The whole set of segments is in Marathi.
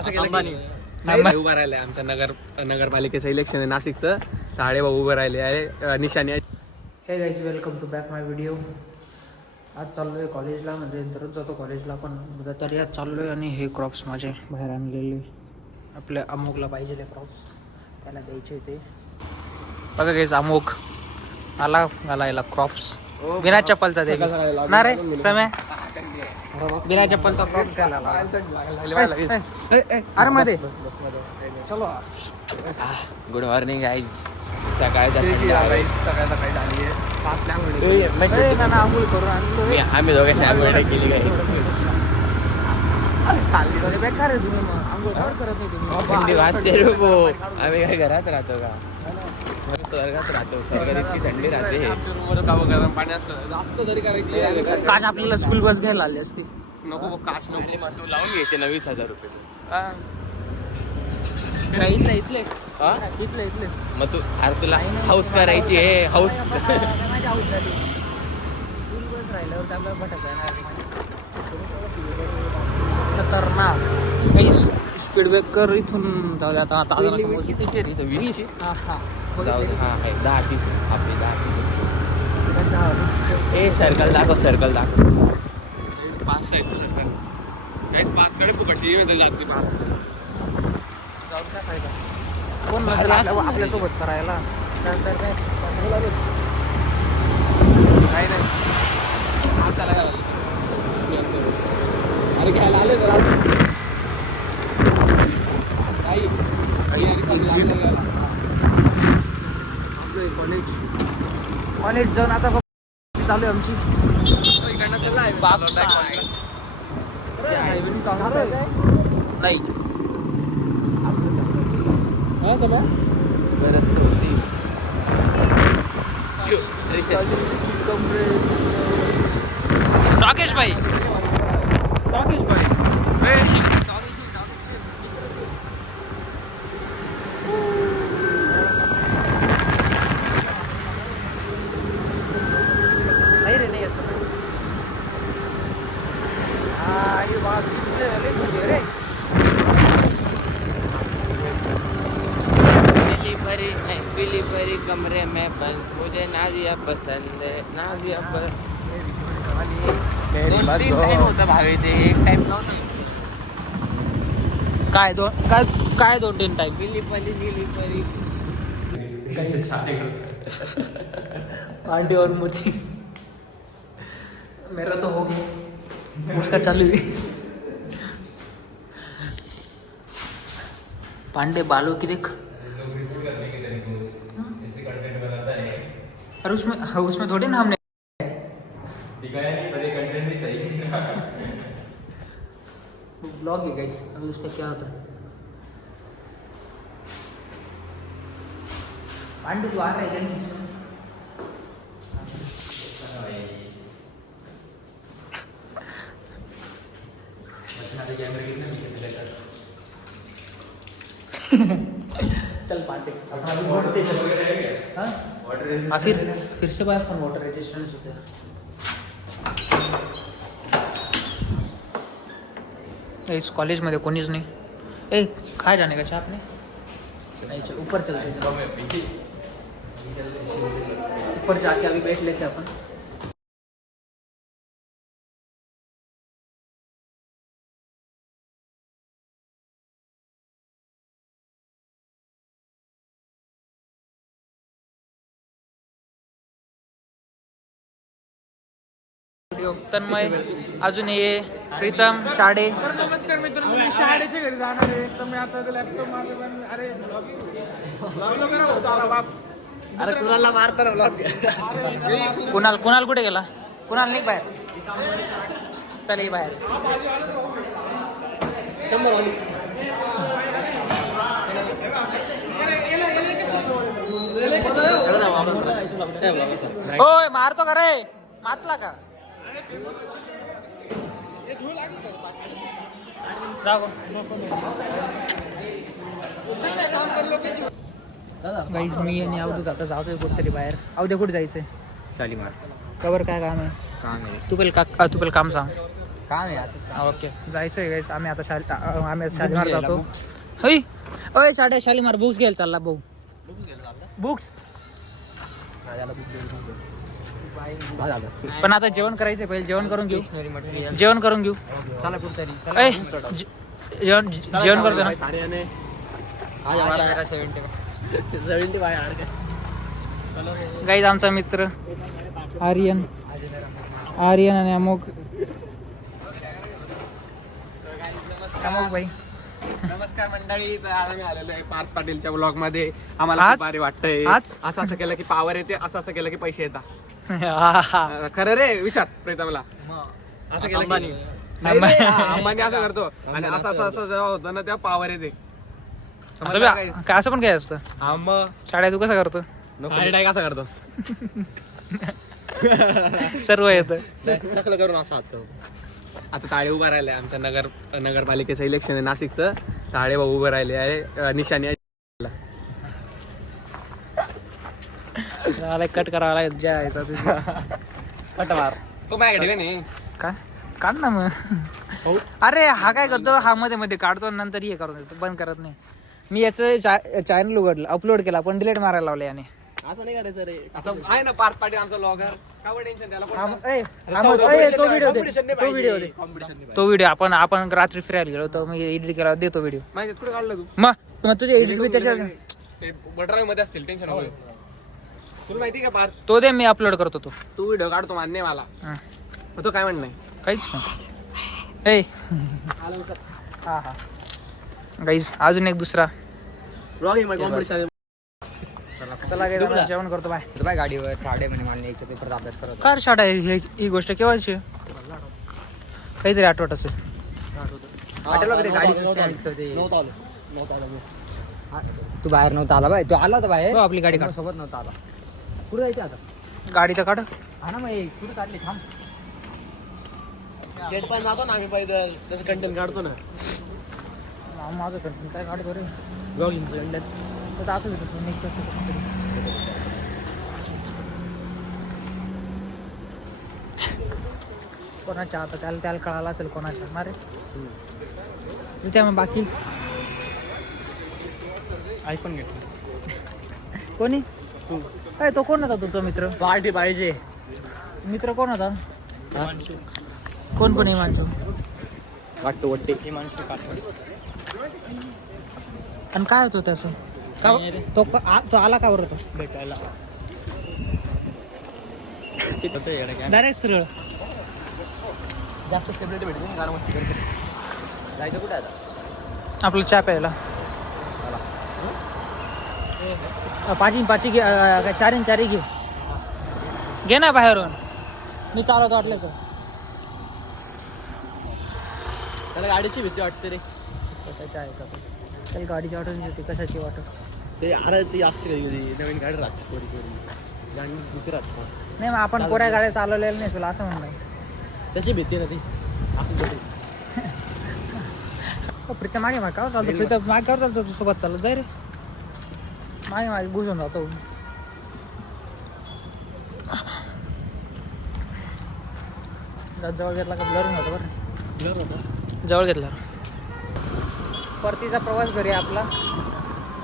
असं केलं उभं राहिले आमच्या नगरपालिकेचं इलेक्शन आहे नाशिकचं. साडेभाऊ उभं राहिले आहे निशाणी आहे. Hey guys welcome to back my video. आज चाललो आहे कॉलेजला, म्हणजे दररोज जातो कॉलेजला पण तरी आज चाललो आहे. आणि हे क्रॉप्स माझे बाहेर आणलेले आपल्या अमोकला पाहिजे ते क्रॉप्स त्याला द्यायचे होते. बघा गाईज अमोक आला घालायला क्रॉप्स बिना चप्पलचा दे ना रे समय बिना चप्पलचा क्रॉप्स घालायला अरे मध्ये चलो. Good morning guys. सकाळी आंघोळ करून आणलो. आम्ही दोघांनी आंघोळ केली काय बेकार आहे तुम्ही मग आंघोळ करत नाही तुम्ही. वाजते रे भाऊ. आम्ही काय घरात राहतो का? स्वर्गात राहतो. स्वर्गात इतकी थंडी राहते. गरम पाणी असलं जास्त तरी करायची. काश आपल्याला स्कूल बस घ्यायला आली असती. नको काश नको. तू लावून घ्यायचे 20,000 रुपये. इथले इथले हा इथले इथले मग तू अरे तुला हाऊस करायची आहे. हाऊस माझी हाऊस झाली. स्कूल बस राहिल्यावर त्याला भटक खतरनाक. काही स्पीड ब्रेकर इथून जाऊ द्या. आता किती शेर इथं 20ची हा हा जाऊ दे. हा आहे 10ची आपली 10ची. ए सर्कल दाखव सर्कल दाखव. 5 साईडचं सर्कल 5 कडे फुकटची जाते. कोण आपल्यासोबत करायला त्यानंतर काय नाही आपल्याला अरे घ्यायला आले कॉलेज जाऊन आता चालू आहे आमची. नाही राकेश भाई नाही रे नाही येत. रे पीली परी कमरे में बंद. मुझे नाजिया पसंद है. नाजिया होतं भावे ते एक टाइम काय काय 2-3 टाइम. पीली परी पांडे और मोती मेरा तो हो गया. उसका चालू है. पांडे बालों की देख. और उसमें थोड़ी ना हमने दिखाया नहीं पर कंटेंट भी सही ब्लॉग है गाइस. अभी उसका क्या होता है. पांडे तो आ रहा है क्या नहीं. चल पांडे घूमते चल. हाँ फिर से बात पण वाटर रेजिस्टन्स होते. इस कॉलेज में कोणीच नहीं. ए कहाँ जाने का चाप नहीं. चल ऊपर चलते हैं. ऊपर जाके अभी बैठ लेते हैं अपन. तन्मय अजून ये प्रीतम शाडे. नमस्कार मित्रांनो, मी शाळेच्या घरी जाणार आहे. तर मी आता लॅपटॉप माझं पण अरे अरे कुणाला मारता ब्लॉग. कुणाल कुठे गेला. कुणाल नाही बाहेर. चल ये बाहेर. 100 वाली ओय मारतो का रे. मातला का गाईज. मी आणि अवधूत आता जातोय कुठेतरी बाहेर. अवधे कुठे जायचंय. शालीमार. कवर काय काम आहे. काम आहे. तू पहिले काम सांग. ओके जायचंय guys. आम्ही आता शालीमार जातो. होय ओय शालीमार बुक्स घ्यायला चालला भाऊ. बुक्स पण आता जेवण करायचंय पहिले. जेवण करून घेऊ. चला कुठतरी जेवण करतो ना. गाईज आमचा मित्र आर्यन आणि अमोक भाई. नमस्कार मंडळी. तर आज आम्ही आलेलो आहे पार्थ पाटीलच्या ब्लॉग मध्ये. आम्हाला आज? खूप भारी वाटतंय. आज? असं केलं की पावर येते, असं केलं की पैसे येतात. हा. खरं रे विचार प्रीतमला. असं केलं की नाही रे, अंबानी असं करतो आणि असं जेव्हा होतं ना तेव्हा पावर येते. समजलं काय? काय असं पण काय असतं मग शाळेत तू कसं करतो. हायडाय कसं करतो सर्व येतं. नकल करून असं हात करतो. आता ताळे उभा राहिले आमच्या नगरपालिकेचं इलेक्शन आहे नाशिकचं. ताळे भाऊ उभं राहिले आहे. निशाणी आहे. कट करावा जायचा तुझा कट मार. तो माझ्याकडे नाही काय काढ ना मग. अरे हा काय करतो, हा मध्ये मध्ये काढतो नंतर हे करून देतो, बंद करत नाही. मी याचं चॅनल उघडलं, अपलोड केला पण डिलीट मारायला लावलं याने. असं नाही करायचं रे. आता आहे ना पार्थ पाटील आमचा ब्लॉगर. का टेन्शन त्याला तो व्हिडिओ आपण रात्री फिरायला गेलो तो मी एडिट केला देतो व्हिडिओ. माहिती कुठे काढलं तू? मग तुझे एडिट त्याच्या बटराई मध्ये असतील. टेन्शन नको. तुला माहिती का पार्थ तो दे मी अपलोड करतो तो. तू व्हिडिओ काढतो मान्य मला. मग तो काय म्हणणं आहे? काहीच नाही. हा गाईज अजून एक दुसरा चला जेवण करतो. बाय. गाडीवर साडे म्हणे मला न्यायचं ते परत अभ्यास करत. कार शाट आहे ही गोष्ट केव्हाची काहीतरी आठवत असेल. तू बाहेर नव्हता आला बाय. तो आला होता बाहेर. आपली गाडी काढ. सोबत नव्हता आला. कुठे जायचं आता? गाडी तर काढ. हा ना मग कुठे काढली थांब. गेट पण जातो ना आम्ही पैदल. त्याचं कंटेंट काढतो ना. माझं कंटेंट काय काढतो रे. ब्लॉगिंगचं कंटेंट. कोणाच्या आता त्याला कळालं असेल कोणाच्या ना रे. त्या मग बाकी आयफोन घेतला कोणी काय तो कोण होता तुमचा मित्र. पार्टी पाहिजे. मित्र कोण होता. कोण हिमांशू वाटतो वाटते. आणि काय होतं त्याचं का तो आला का बरं. तो भेटायला डायरेक्ट सरळ जास्त स्टेबिलिटी भेटते ना. गाणं मस्ती करते. जायचं कुठे आता? आपलं चहा प्यायला. पाची घे काय 4 घे ना बाहेरून. मी चालवतो वाटलं तर. त्याला गाडीची भीती वाटते रे. कशाची आहे का त्याला गाडीची वाटत होती. कशाची वाटत ते अरे ती असते कधी नवीन गाडी राहते. कोरी गाडी भीती राहते. नाही मग आपण कोऱ्या गाड्या चालवलेल्या नाही तुला असं म्हणणं. त्याची भीती ना ती. प्रीतम मागे काय चालतो. प्रीतम मागे काय चालतो तू सोबत चालत जाय रे. मागे बुजून जातो. जवळ घेतला का ब्लरून होतं बरं. जवळ घेतला. परतीचा प्रवास घरी आपला.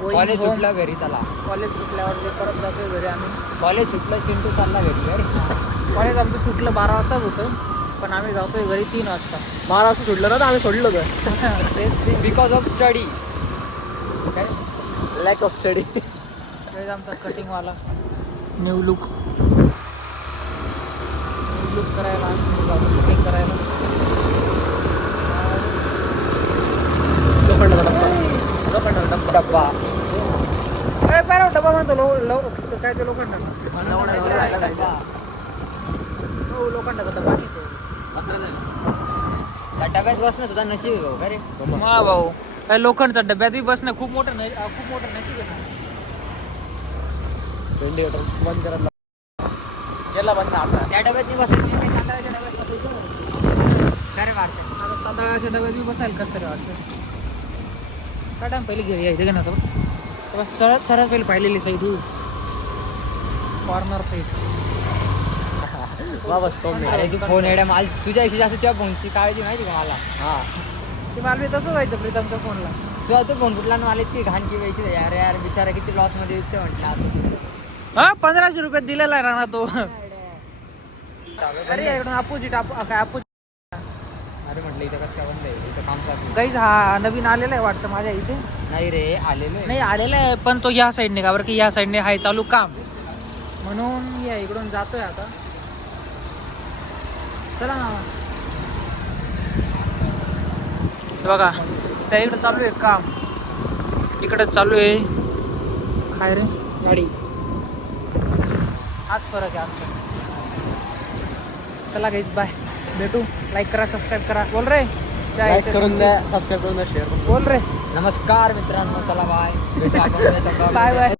कॉलेज सुटला घरी चला. कॉलेज सुटल्यावर परत जातोय घरी आम्ही. कॉलेज सुटलं चिंटू चालला घरी. अरे कॉलेज आमचं सुटलं 12 वाजताच होतं पण आम्ही जातोय घरी 3 वाजता. 12 वाजता सुटलं ना तर आम्ही सोडलो होतं. Because of study. काय लॅक ऑफ स्टडी. आमचा कटिंगवाला न्यू लुक करायला कटिंग करायला. डब्बा पहिला डबा म्हणतो काय ते लोखंडाचा. हो लोखंडाचा डबा नाही तो. डब्यात बसणं सुद्धा नशीब आहे भाऊ. का रे हा भाऊ काय लोखंडचा डब्यात बी बसणं खूप मोठं नशीब आहे ना. बंद करायला केला बंद. आता त्या डब्यात नाही बसायचं मग काही तांदळाच्या डब्यात बसायचं. काय रे वाटतं आता तांदळाच्या डब्यात बी बसायला कसं तरी वाटतं. काय टाइम पहिले घरी यायचं का ना तो सर्वात पहिले पाहिलेली साईड कॉर्नर साईड. अरे तू फोन एवढ्या माल तुझ्याशी जास्त तुझ्या फोनची काळजी माहिती का मला. हा ते मला बी तसंच व्हायचं प्रीतमच्या फोनला. तुझा तो फोन कुठला मला इतकी घाण की व्हायची यार यार बिचारा किती लॉस मध्ये दिसते म्हटलं आता. हा 1500 रुपयात दिलेला आहे ना तो. अरे इकडून अपोजिट काय अपोजिट. अरे म्हटलं इथं कसं काय बंद आहे इथं काम चालू आहे. गाईज हा नवीन आलेला आहे वाटतं माझ्या इथे. नाही रे आलेलो आहे. नाही आलेला आहे पण तो या साईडने का बरं की या साईडने हाय चालू काम म्हणून या इकडून जातोय आता. चला ना हे बघा त्या इकडे चालू आहे काम. इकडे चालू आहे काय रे गाडी. हाच फरक आहे आमच्या. चला गाईज बाय भेटू. लाईक करा सबस्क्राईब करा. बोल रे लाईक करून द्या सबस्क्राईब करून द्या शेअर बोल रे नमस्कार मित्रांनो चला बाय भेटू आपण उद्या चक्कावर. Bye bye.